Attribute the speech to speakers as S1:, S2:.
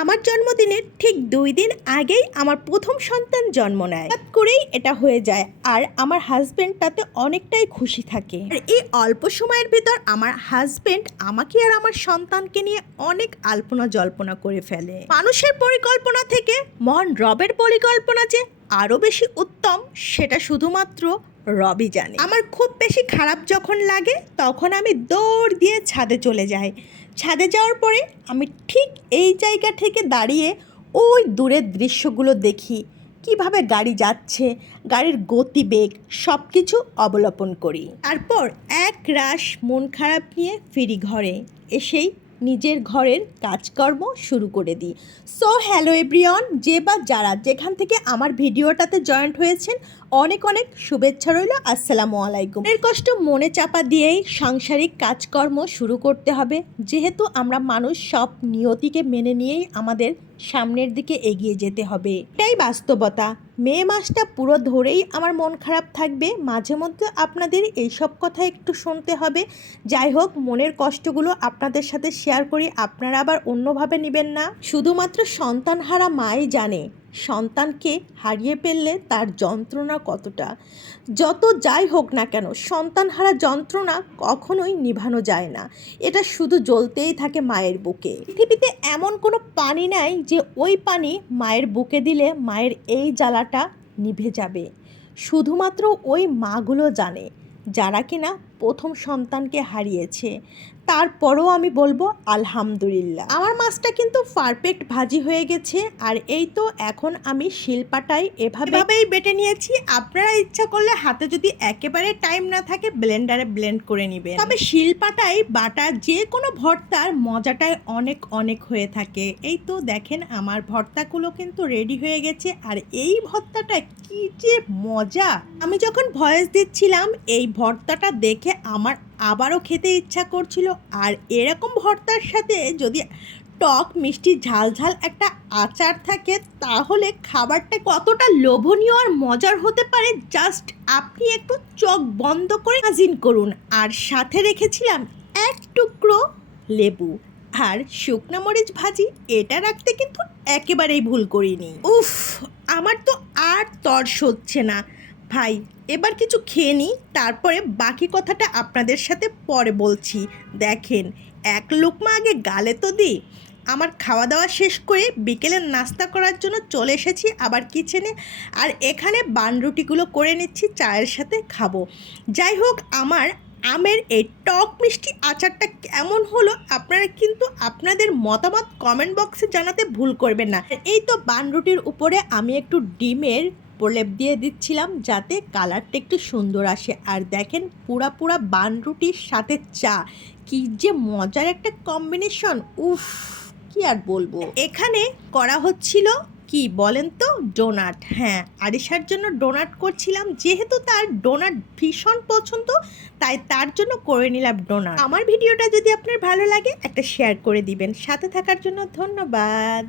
S1: আমার জন্মদিনের ঠিক দুই দিন আগেই আমার প্রথম সন্তান জন্ম নেয়। হঠাৎ করেই এটা হয়ে যায় আর আমার হাজবেন্ড তাতে অনেকটাই খুশি থাকে। আর এই অল্প সময়ের ভিতর আমার হাজবেন্ড আমাকে আর আমার সন্তানকে নিয়ে অনেক আলপনা জল্পনা করে ফেলে। মানুষের পরিকল্পনা থেকে মহান রবের পরিকল্পনা যে আরও বেশি উত্তম, সেটা শুধুমাত্র রবি জানে। আমার খুব বেশি খারাপ যখন লাগে, তখন আমি দৌড় দিয়ে ছাদে চলে যাই। ছাদে যাওয়ার পরে আমি ঠিক এই জায়গা থেকে দাঁড়িয়ে ওই দূরের দৃশ্যগুলো দেখি। কীভাবে গাড়ি যাচ্ছে, গাড়ির গতিবেগ সব কিছু অবলোপন করি। তারপর এক রাশ মন খারাপ নিয়ে ফিরি ঘরে। এসেই নিজের ঘরের কাজকর্ম শুরু করে দিই। সো হ্যালো এভরিওয়ান যে বা যারা যেখান থেকে আমার ভিডিওটাতে জয়েন্ট হয়েছেন, অনেক অনেক শুভেচ্ছা রইল। আসসালামু আলাইকুম। এর কষ্ট মনে চাপা দিয়েই সাংসারিক কাজকর্ম শুরু করতে হবে। যেহেতু আমরা মানুষ, সব নিয়তিকে মেনে নিয়েই আমাদের সামনের দিকে এগিয়ে যেতে হবে। এটাই বাস্তবতা। মে মাসটা পুরো ধরেই আমার মন খারাপ থাকবে। মাঝে মধ্যে আপনাদের এইসব কথা একটু শুনতে হবে। যাই হোক, মনের কষ্টগুলো আপনাদের সাথে শেয়ার করি। আপনারা আবার অন্যভাবে নেবেন না। শুধুমাত্র সন্তানহারা মাই জানে। সন্তানকে হারিয়ে ফেললে তার যন্ত্রণা কতটা? যত যাই হোক না কেন, সন্তান হারা যন্ত্রণা কখনোই নিভানো যায় না। এটা শুধু জ্বলতেই থাকে মায়ের বুকে। পৃথিবীতে এমন কোনো পানি নাই যে ওই পানি মায়ের বুকে দিলে মায়ের এই জ্বালাটা নিভে যাবে। শুধুমাত্র ওই মাগুলো জানে, যারা কিনা প্রথম সন্তানকে হারিয়েছে। তারপরও আমি বলব আলহামদুলিল্লাহ। আমার মাছটা কিন্তু পারফেক্ট ভাজি হয়ে গেছে আর এই তো এখন আমি শিলপাটাই এভাবেই বেটে নিয়েছি। আপনারা ইচ্ছা করলে হাতে যদি একেবারে টাইম না থাকে ব্লেন্ডারে ব্লেন্ড করে নেবেন। তবে শিলপাটাই বাটা যে কোনো ভর্তার মজাটাই অনেক অনেক হয়ে থাকে। এই তো দেখেন আমার ভর্তাগুলো কিন্তু রেডি হয়ে গেছে আর এই ভর্তাটা কি যে মজা! আমি যখন ভয়েস দিচ্ছিলাম এই ভর্তাটা দেখে আমার আবারও খেতে ইচ্ছা করছিল। আর এরকম ভর্তার সাথে যদি টক মিষ্টি ঝাল ঝাল একটা আচার থাকে, তাহলে খাবারটা কতটা লোভনীয় আর মজার হতে পারে জাস্ট আপনি একটু চোখ বন্ধ করে ইমাজিন করুন। আর সাথে রেখেছিলাম এক টুকরো লেবু। আর শুকনো মরিচ ভাজি, এটা রাখতে কিন্তু একেবারেই ভুল করিনি। উফ, আমার তো আর তর্স হচ্ছে না। ভাই, এবার কিছু খেয়ে নিই, তারপরে বাকি কথাটা আপনাদের সাথে পরে বলছি। দেখেন, এক লোকমা আগে গালে তো দিই। আমার খাওয়া দাওয়া শেষ করে বিকেলের নাস্তা করার জন্য চলে এসেছি আবার কিচেনে। আর এখানে বানরুটিগুলো করে নিচ্ছি, চায়ের সাথে খাব। যাই হোক, আমার আমের এই টক মিষ্টি আচারটা কেমন হলো আপনারা কিন্তু আপনাদের মতামত কমেন্ট বক্সে জানাতে ভুল করবেন না। এই তো বানরুটির উপরে আমি একটু ডিমের প্রলেপ দিয়ে দিচ্ছিলাম যাতে কালারটা একটু সুন্দর আসে। আর দেখেন পুরা পুরা বানরুটির সাথে চা। কি যে মজার একটা কম্বিনেশন উফ, কি আর বলব। এখানে করা হচ্ছিল কি বলেন তো? ডোনাট হ্যাঁ আরিশার জন্য ডোনাট করছিলাম। যেহেতু তার ডোনাট ভীষণ পছন্দ, তাই তার জন্য করে নিলাম ডোনাট আমার ভিডিওটা যদি আপনার ভালো লাগে, একটা শেয়ার করে দিবেন। সাথে থাকার জন্য ধন্যবাদ।